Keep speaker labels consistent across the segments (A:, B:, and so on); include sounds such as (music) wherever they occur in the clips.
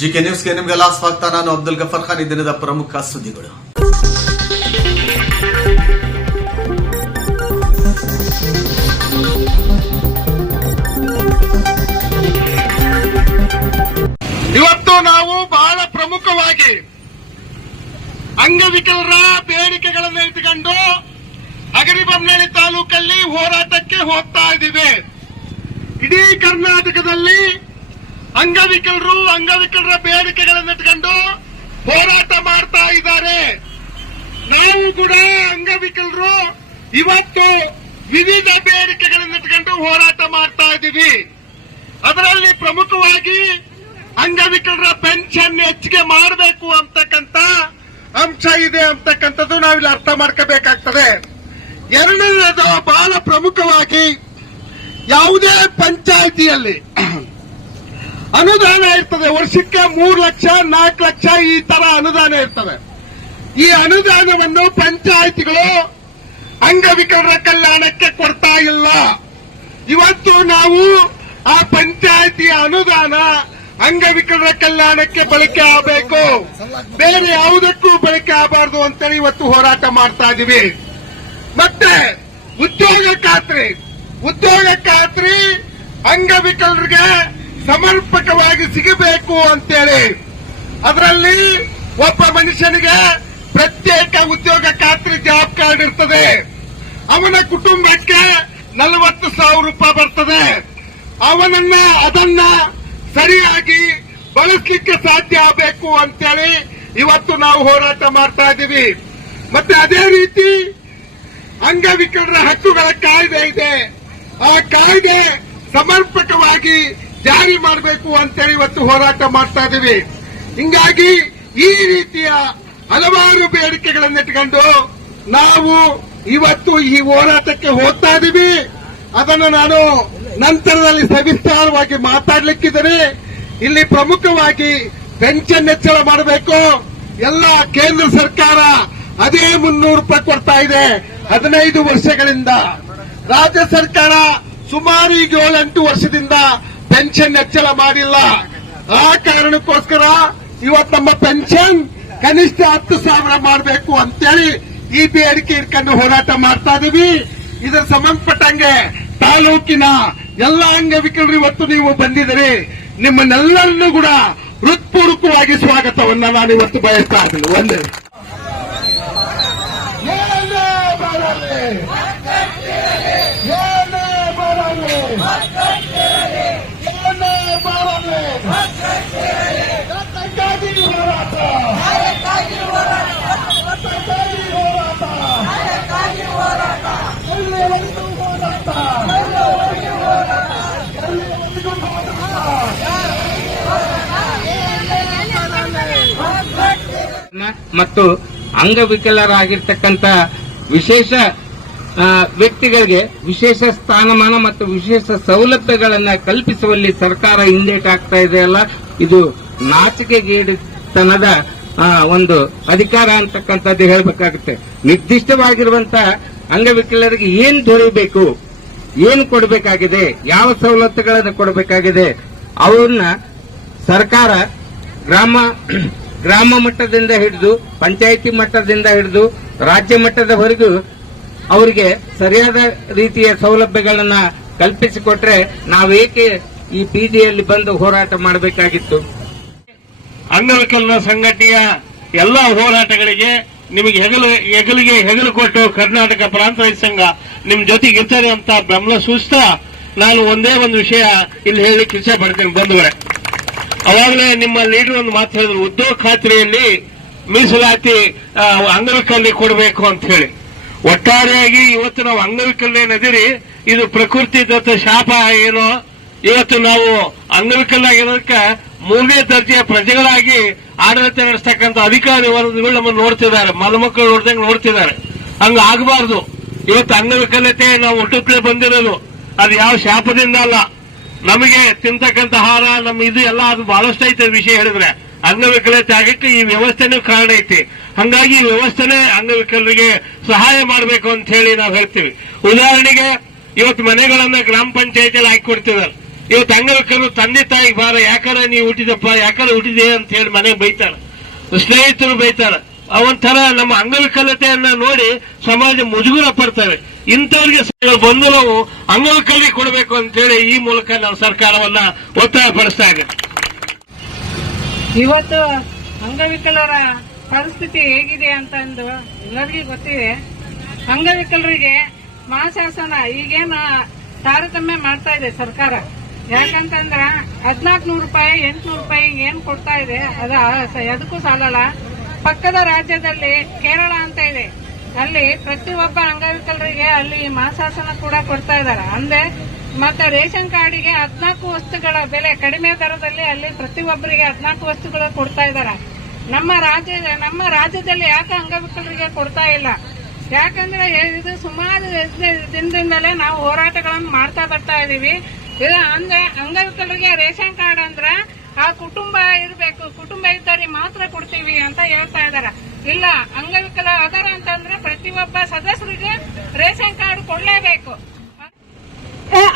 A: GK ನ್ಯೂಸ್ಗೆ ನಿಮಗೆಲ್ಲ ಸ್ವಾಗತ ನಾನು ಅಬ್ದುಲ್ ಗಫರ್ ಖಾನ್. ಈ ದಿನದ ಪ್ರಮುಖ ಸುದ್ದಿಗಳು.
B: ಇವತ್ತು ನಾವು ಬಹಳ ಪ್ರಮುಖವಾಗಿ ಅಂಗವಿಕಲರ ಬೇಡಿಕೆಗಳನ್ನು ಇಟ್ಟುಕೊಂಡು ಅಗರಿಬೊಮ್ಮನಹಳ್ಳಿ ತಾಲೂಕಲ್ಲಿ ಹೋರಾಟಕ್ಕೆ ಹೋಗ್ತಾ ಇದ್ದೀವಿ. ಇಡೀ ಕರ್ನಾಟಕದಲ್ಲಿ ಅಂಗವಿಕಲರು ಅಂಗವಿಕಲರ ಬೇಡಿಕೆಗಳನ್ನು ಇಟ್ಕೊಂಡು ಹೋರಾಟ ಮಾಡ್ತಾ ಇದ್ದಾರೆ. ನಾವು ಕೂಡ ಅಂಗವಿಕಲರು ಇವತ್ತು ವಿವಿಧ ಬೇಡಿಕೆಗಳನ್ನು ಇಟ್ಕೊಂಡು ಹೋರಾಟ ಮಾಡ್ತಾ ಇದ್ದೀವಿ. ಅದರಲ್ಲಿ ಪ್ರಮುಖವಾಗಿ ಅಂಗವಿಕಲರ ಪೆನ್ಷನ್ ಹೆಚ್ಚಿಗೆ ಮಾಡಬೇಕು ಅಂತಕ್ಕಂತ ಅಂಶ ಇದೆ ಅಂತಕ್ಕಂಥದ್ದು ನಾವಿಲ್ಲಿ ಅರ್ಥ ಮಾಡ್ಕೋಬೇಕಾಗ್ತದೆ. ಎರಡನೇದು ಬಹಳ ಪ್ರಮುಖವಾಗಿ ಯಾವುದೇ ಪಂಚಾಯಿತಿಯಲ್ಲಿ ಅನುದಾನ ಇರ್ತದೆ. ವರ್ಷಕ್ಕೆ ಮೂರು ಲಕ್ಷ, ನಾಲ್ಕು ಲಕ್ಷ ಈ ತರ ಅನುದಾನ ಇರ್ತದೆ. ಈ ಅನುದಾನವನ್ನು ಪಂಚಾಯಿತಿಗಳು ಅಂಗವಿಕಲರ ಕಲ್ಯಾಣಕ್ಕೆ ಕೊಡ್ತಾ ಇಲ್ಲ. ಇವತ್ತು ನಾವು ಆ ಪಂಚಾಯಿತಿಯ ಅನುದಾನ ಅಂಗವಿಕಲರ ಕಲ್ಯಾಣಕ್ಕೆ ಬಳಕೆ ಆಗಬೇಕು. ಬೇರೆ ಯಾವುದಕ್ಕೂ ಬಳಕೆ ಆಗಬಾರದು ಅಂತೇಳಿ ಇವತ್ತು ಹೋರಾಟ ಮಾಡ್ತಾ ಇದ್ದೀವಿ ಮತ್ತೆ ಉದ್ಯೋಗ ಖಾತ್ರಿ. ಉದ್ಯೋಗ ಖಾತ್ರಿ ಅಂಗವಿಕಲರಿಗೆ ಸಮರ್ಪಕವಾಗಿ ಸಿಗಬೇಕು ಅಂತೇಳಿ. ಅದರಲ್ಲಿ ಒಬ್ಬ ಮನುಷ್ಯನಿಗೆ ಪ್ರತ್ಯೇಕ ಉದ್ಯೋಗ ಖಾತ್ರಿ ಜಾಬ್ ಕಾರ್ಡ್ ಇರ್ತದೆ. ಅವನ ಕುಟುಂಬಕ್ಕೆ ನಲವತ್ತು ಸಾವಿರ ರೂಪಾಯಿ ಬರ್ತದೆ. ಅವನನ್ನ ಅದನ್ನ ಸರಿಯಾಗಿ ಬಳಸಲಿಕ್ಕೆ ಸಾಧ್ಯ ಆಗಬೇಕು ಅಂತೇಳಿ ಇವತ್ತು ನಾವು ಹೋರಾಟ ಮಾಡ್ತಾ ಇದ್ದೀವಿ. ಮತ್ತೆ ಅದೇ ರೀತಿ ಅಂಗವಿಕಲರ ಹಕ್ಕುಗಳ ಕಾಯ್ದೆ ಇದೆ. ಆ ಕಾಯ್ದೆ ಸಮರ್ಪಕವಾಗಿ ಜಾರಿ ಮಾಡಬೇಕು ಅಂತೇಳಿ ಇವತ್ತು ಹೋರಾಟ ಮಾಡ್ತಾ ಇದ್ದೀವಿ. ಹಿಂಗಾಗಿ ಈ ರೀತಿಯ ಹಲವಾರು ಬೇಡಿಕೆಗಳನ್ನಿಟ್ಕೊಂಡು ನಾವು ಇವತ್ತು ಈ ಹೋರಾಟಕ್ಕೆ ಹೋಗ್ತಾ ಇದ್ದೀವಿ. ಅದನ್ನು ನಾನು ನಂತರದಲ್ಲಿ ಸವಿಸ್ತಾರವಾಗಿ ಮಾತಾಡಲಿಕ್ಕಿದ್ದೇನೆ. ಇಲ್ಲಿ ಪ್ರಮುಖವಾಗಿ ಪೆನ್ಷನ್ ಹೆಚ್ಚಳ ಮಾಡಬೇಕು. ಎಲ್ಲ ಕೇಂದ್ರ ಸರ್ಕಾರ ಅದೇ ಮುನ್ನೂರು ರೂಪಾಯಿ ಕೊಡ್ತಾ ಇದೆ ಹದಿನೈದು ವರ್ಷಗಳಿಂದ. ರಾಜ್ಯ ಸರ್ಕಾರ ಸುಮಾರು ಈಗ ಏಳೆಂಟು ವರ್ಷದಿಂದ ಪೆನ್ಷನ್ ಹೆಚ್ಚಳ ಮಾಡಿಲ್ಲ. ಆ ಕಾರಣಕ್ಕೋಸ್ಕರ ಇವತ್ತು ನಮ್ಮ ಪೆನ್ಷನ್ ಕನಿಷ್ಠ ಹತ್ತು ಸಾವಿರ ಮಾಡಬೇಕು ಅಂತೇಳಿ ಈ ಬೇಡಿಕೆ ಇಟ್ಕೊಂಡು ಹೋರಾಟ ಮಾಡ್ತಾ ಇದೀವಿ. ಇದರ ಸಂಬಂಧಪಟ್ಟಂಗೆ ತಾಲೂಕಿನ ಎಲ್ಲ ಅಂಗವಿಕಲರು ಇವತ್ತು ನೀವು ಬಂದಿದ್ದೀರಿ. ನಿಮ್ಮನ್ನೆಲ್ಲರನ್ನೂ ಕೂಡ ಹೃತ್ಪೂರ್ವಕವಾಗಿ ಸ್ವಾಗತವನ್ನ ನಾನು ಇವತ್ತು ಬಯಸ್ತಾ ಇದ್ದೀನಿ. ಒಂದೇ. ಬರಲಿ ಏನೇ ಬರಲಿ ಏನೇ ಬರಲಿ ಅದಕ್ಕಾಗಿ ಹೋರಾಟ ಅದಕ್ಕಾಗಿ ಹೋರಾಟ
C: ಮತ್ತು ಅಂಗವಿಕಲರಾಗಿರ್ತಕ್ಕಂಥ ವಿಶೇಷ ವ್ಯಕ್ತಿಗಳಿಗೆ ವಿಶೇಷ ಸ್ಥಾನಮಾನ ಮತ್ತು ವಿಶೇಷ ಸೌಲಭ್ಯಗಳನ್ನು ಕಲ್ಪಿಸುವಲ್ಲಿ ಸರ್ಕಾರ ಹಿಂದೇಟಾಗ್ತಾ ಇದೆಯಲ್ಲ ಇದು ನಾಚಿಕೆಗೇಡಿತನದ ಆ, ಒಂದು ಅಧಿಕಾರ ಅಂತಕ್ಕಂಥದ್ದು ಹೇಳಬೇಕಾಗುತ್ತೆ. ನಿರ್ದಿಷ್ಟವಾಗಿರುವಂತ ಅಂಗವಿಕಲರಿಗೆ ಏನ್ ದೊರೆಯಬೇಕು ಏನು ಕೊಡಬೇಕಾಗಿದೆ, ಯಾವ ಸವಲತ್ತುಗಳನ್ನು ಕೊಡಬೇಕಾಗಿದೆ, ಅವನ್ನ ಸರ್ಕಾರ ಗ್ರಾಮ (clears throat) ಗ್ರಾಮ ಮಟ್ಟದಿಂದ ಹಿಡಿದು, ಪಂಚಾಯಿತಿ ಮಟ್ಟದಿಂದ ಹಿಡಿದು, ರಾಜ್ಯ ಮಟ್ಟದವರೆಗೂ ಅವರಿಗೆ ಸರಿಯಾದ ರೀತಿಯ ಸೌಲಭ್ಯಗಳನ್ನ ಕಲ್ಪಿಸಿಕೊಟ್ರೆ ನಾವೇಕೆ ಈ ಬೀದಿಯಲ್ಲಿ ಬಂದು ಹೋರಾಟ ಮಾಡಬೇಕಾಗಿತ್ತು?
B: ಅಂಗವಿಕಲರ ಸಂಘಟನೆಯ ಎಲ್ಲ ಹೋರಾಟಗಳಿಗೆ ನಿಮಗೆ ಹೆಗಲು, ಹೆಗಲಿಗೆ ಹೆಗಲು ಕೊಟ್ಟು ಕರ್ನಾಟಕ ಪ್ರಾಂತ ರೈತ ಸಂಘ ನಿಮ್ ಜೊತೆಗೆ ಇರ್ತಾರೆ ಅಂತ ಬೆಂಬಲ ಸೂಚಿಸ್ತಾ ನಾನು ಒಂದೇ ಒಂದು ವಿಷಯ ಇಲ್ಲಿ ಹೇಳಲಿಕ್ಕೆ ಇಚ್ಛೆ ಪಡ್ತೀನಿ ಬಂಧುಗಳೇ. ಅವಾಗಲೇ ನಿಮ್ಮ ಲೀಡರ್ ಒಂದು ಮಾತು ಹೇಳಿದ್ರು, ಉದ್ಯೋಗ ಖಾತ್ರಿಯಲ್ಲಿ ಮೀಸಲಾತಿ ಅಂಗವಿಕಲ್ಲಿ ಕೊಡಬೇಕು ಅಂತ ಹೇಳಿ. ಒಟ್ಟಾರೆಯಾಗಿ ಇವತ್ತು ನಾವು ಅಂಗವಿಕಲೇನದಿರಿ ಇದು ಪ್ರಕೃತಿ ದತ್ತ ಶಾಪ ಏನೋ, ಇವತ್ತು ನಾವು ಅಂಗವಿಕಲ್ಲಾಗಿರೋದಕ್ಕೆ ಮೂರನೇ ದರ್ಜೆಯ ಪ್ರಜೆಗಳಾಗಿ ಆಡಳಿತ ನಡೆಸ್ತಕ್ಕಂಥ ಅಧಿಕಾರಿ ವರ್ಗಗಳು ನಮ್ಮನ್ನು ನೋಡ್ತಿದ್ದಾರೆ. ಮಲಮಕ್ಕಳು ನೋಡ್ದಂಗೆ ನೋಡ್ತಿದ್ದಾರೆ. ಹಂಗ ಆಗಬಾರ್ದು. ಇವತ್ತು ಅಂಗವಿಕಲತೆ ನಾವು ಹುಟ್ಟುತ್ತಲೇ ಬಂದಿರೋದು. ಅದು ಯಾವ ಶಾಪದಿಂದ ಅಲ್ಲ. ನಮಗೆ ತಿಂತಕ್ಕಂಥ ಆಹಾರ, ನಮ್ಮ ಇದು ಎಲ್ಲ ಅದು ಬಹಳಷ್ಟು ಐತೆ ವಿಷಯ ಹೇಳಿದ್ರೆ. ಅಂಗವಿಕಲತೆ ಆಗಕ್ಕೆ ಈ ವ್ಯವಸ್ಥೆನೂ ಕಾರಣ ಐತಿ. ಹಂಗಾಗಿ ಈ ವ್ಯವಸ್ಥೆನೇ ಅಂಗವಿಕಲರಿಗೆ ಸಹಾಯ ಮಾಡಬೇಕು ಅಂತ ಹೇಳಿ ನಾವು ಹೇಳ್ತೀವಿ. ಉದಾಹರಣೆಗೆ, ಇವತ್ತು ಮನೆಗಳನ್ನ ಗ್ರಾಮ ಪಂಚಾಯತಿಯಲ್ಲಿ ಹಾಕಿ ಕೊಡ್ತಿದ್ದಾರೆ.
D: ಇವತ್ತು ಅಂಗವಿಕಲರು ತಂದೆ ತಾಯಿ ಬಾರ ಯಾಕಾರ ನೀವು ಹುಟ್ಟಿದಪ್ಪ ಯಾಕಾರ ಹುಟ್ಟಿದೆ ಅಂತ ಹೇಳಿ ಮನೆಗೆ ಬೈತಾರ. ಸ್ನೇಹಿತರು ಬೈತಾರ. ಅವಂತರ ನಮ್ಮ ಅಂಗವಿಕಲತೆಯನ್ನ ನೋಡಿ ಸಮಾಜ ಮುಜುಗುರ ಪಡ್ತವೆ. ಇಂಥವ್ರಿಗೆ ಬಂದು ನಾವು ಅಂಗವಿಕಲರಿಗೆ ಕೊಡಬೇಕು ಅಂತ ಹೇಳಿ ಈ ಮೂಲಕ ನಾವು ಸರ್ಕಾರವನ್ನ ಒತ್ತಾಯ ಪಡಿಸ್ತಾ
E: ಇವತ್ತು ಅಂಗವಿಕಲರ ಪರಿಸ್ಥಿತಿ ಹೇಗಿದೆ ಅಂತಂದು ಎಲ್ಲರಿಗೂ ಗೊತ್ತಿದೆ. ಅಂಗವಿಕಲರಿಗೆ ಮಾಸಾಸನ ಈಗೇನ ತಾರತಮ್ಯ ಮಾಡ್ತಾ ಇದೆ ಸರ್ಕಾರ. ಯಾಕಂತಂದ್ರ ಹದಿನಾಲ್ಕು ನೂರು ರೂಪಾಯಿ, ಎಂಟ್ನೂರು ರೂಪಾಯಿ ಏನ್ ಕೊಡ್ತಾ ಇದೆ, ಅದ ಅದಕ್ಕೂ ಸಾಲಲ್ಲ. ಪಕ್ಕದ ರಾಜ್ಯದಲ್ಲಿ ಕೇರಳ ಅಂತ ಇದೆ. ಅಲ್ಲಿ ಪ್ರತಿಯೊಬ್ಬ ಅಂಗವಿಕಲರಿಗೆ ಅಲ್ಲಿ ಮಾಸಾಸನ ಕೂಡ ಕೊಡ್ತಾ ಇದಾರೆ. ಅಂದ್ರೆ ಮತ್ತೆ ರೇಷನ್ ಕಾರ್ಡಿಗೆ ಹದಿನಾಲ್ಕು ವಸ್ತುಗಳ ಬೆಲೆ ಕಡಿಮೆ ದರದಲ್ಲಿ ಅಲ್ಲಿ ಪ್ರತಿಯೊಬ್ಬರಿಗೆ ಹದಿನಾಲ್ಕು ವಸ್ತುಗಳು ಕೊಡ್ತಾ ಇದ್ದಾರೆ ನಮ್ಮ ರಾಜ್ಯ, ನಮ್ಮ ರಾಜ್ಯದಲ್ಲಿ ಯಾಕೆ ಅಂಗವಿಕಲರಿಗೆ ಕೊಡ್ತಾ ಇಲ್ಲ? ಯಾಕಂದ್ರೆ ಇದು ಸುಮಾರು ದಿನದಿಂದಲೇ ನಾವು ಹೋರಾಟಗಳನ್ನು ಮಾಡ್ತಾ ಬರ್ತಾ ಇದೀವಿ. ಇದು ಅಂದ್ರೆ ಅಂಗವಿಕಲರಿಗೆ ರೇಷನ್ ಕಾರ್ಡ್ ಅಂದ್ರ ಆ ಕುಟುಂಬ ಇರಬೇಕು, ಕುಟುಂಬ ಇದ್ದವ್ರಿಗೆ ಮಾತ್ರ ಕೊಡ್ತೀವಿ ಅಂತ ಹೇಳ್ತಾ ಇದಾರ. ಇಲ್ಲ, ಅಂಗವಿಕಲ ಅದರ ಅಂತಂದ್ರೆ ಪ್ರತಿಯೊಬ್ಬ ಸದಸ್ಯರಿಗೆ ರೇಷನ್ ಕಾರ್ಡ್ ಕೊಡ್ಲೇಬೇಕು.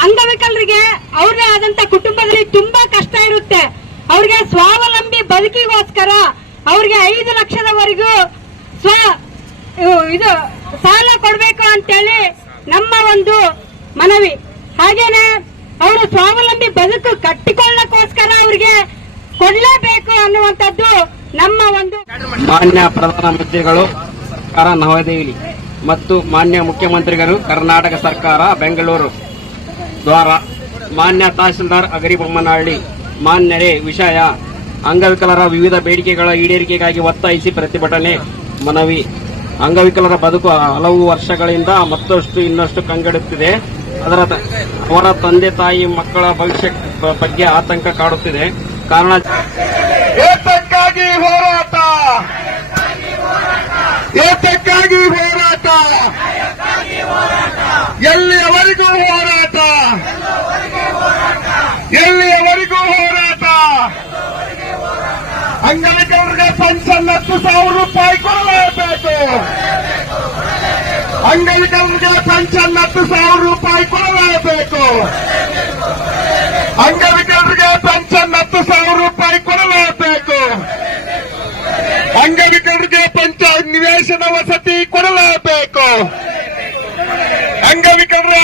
F: ಅಂಗವಿಕಲರಿಗೆ ಅವ್ರದೇ ಆದಂತ ಕುಟುಂಬದಲ್ಲಿ ತುಂಬಾ ಕಷ್ಟ ಇರುತ್ತೆ. ಅವ್ರಿಗೆ ಸ್ವಾವಲಂಬಿ ಬದುಕಿಗೋಸ್ಕರ ಅವ್ರಿಗೆ ಐದು ಲಕ್ಷದವರೆಗೂ ಸ್ವ ಇದು, ಸಾಲ ಕೊಡಬೇಕು ಅಂತೇಳಿ ನಮ್ಮ ಒಂದು ಮನವಿ. ಹಾಗೇನೆ ಅವರು ಸ್ವಾವಲಂಬಿ ಬದುಕು ಕಟ್ಟಿಕೊಳ್ಳಕ್ಕೋಸ್ಕರ ಅವ್ರಿಗೆ ಕೊಡ್ಲೇಬೇಕು ಅನ್ನುವಂಥದ್ದು ನಮ್ಮ ಒಂದು
G: ಮಾನ್ಯ ಪ್ರಧಾನಮಂತ್ರಿಗಳು ಸರ್ಕಾರ ನವದೆಹಲಿ ಮತ್ತು ಮಾನ್ಯ ಮುಖ್ಯಮಂತ್ರಿಗಳು, ಕರ್ನಾಟಕ ಸರ್ಕಾರ, ಬೆಂಗಳೂರು ದ್ವಾರ, ಮಾನ್ಯ ತಹಸೀಲ್ದಾರ್ ಅಗರಿಬೊಮ್ಮನಹಳ್ಳಿ ಮಾನ್ಯರೇ ವಿಷಯ, ಅಂಗವಿಕಲರ ವಿವಿಧ ಬೇಡಿಕೆಗಳ ಈಡೇರಿಕೆಗಾಗಿ ಒತ್ತಾಯಿಸಿ ಪ್ರತಿಭಟನೆ ಮನವಿ. ಅಂಗವಿಕಲರ ಬದುಕು ಹಲವು ವರ್ಷಗಳಿಂದ ಮತ್ತಷ್ಟು ಇನ್ನಷ್ಟು ಕಂಗೆಡುತ್ತಿದೆ. ಅದರ ಅವರ ತಂದೆ ತಾಯಿ ಮಕ್ಕಳ ಭವಿಷ್ಯ ಬಗ್ಗೆ ಆತಂಕ ಕಾಡುತ್ತಿದೆ. ಕಾರಣ
B: ಏತಕ್ಕಾಗಿ ಹೋರಾಟ? ಏತಕ್ಕಾಗಿ ಹೋರಾಟ? ಎಲ್ಲಿಯವರೆಗೂ ಹೋರಾಟ? ಎಲ್ಲಿಯವರೆಗೂ ಹೋರಾಟ? ಅಂಗವಿಕಲರಿಗೆ ಪೆನ್ಷನ್ ಹತ್ತು ಸಾವಿರ ರೂಪಾಯಿ ಕೊಡಲೇಬೇಕು. ಅಂಗವಿಕಲರಿಗೆ ಪೆನ್ಷನ್ ಹತ್ತು ಸಾವಿರ ರೂಪಾಯಿ ಕೊಡಲೇಬೇಕು ಅಂಗವಿಕಲರಿಗೆ ಪೆನ್ಷನ್ ಹತ್ತು ಸಾವಿರ ರೂಪಾಯಿ ಕೊಡಲೇಬೇಕು ಅಂಗವಿಕಲರಿಗೆ ಪಂಚ ನಿವೇಶನ ವಸತಿ ಕೊಡಲೇಬೇಕು ಅಂಗವಿಕಲರ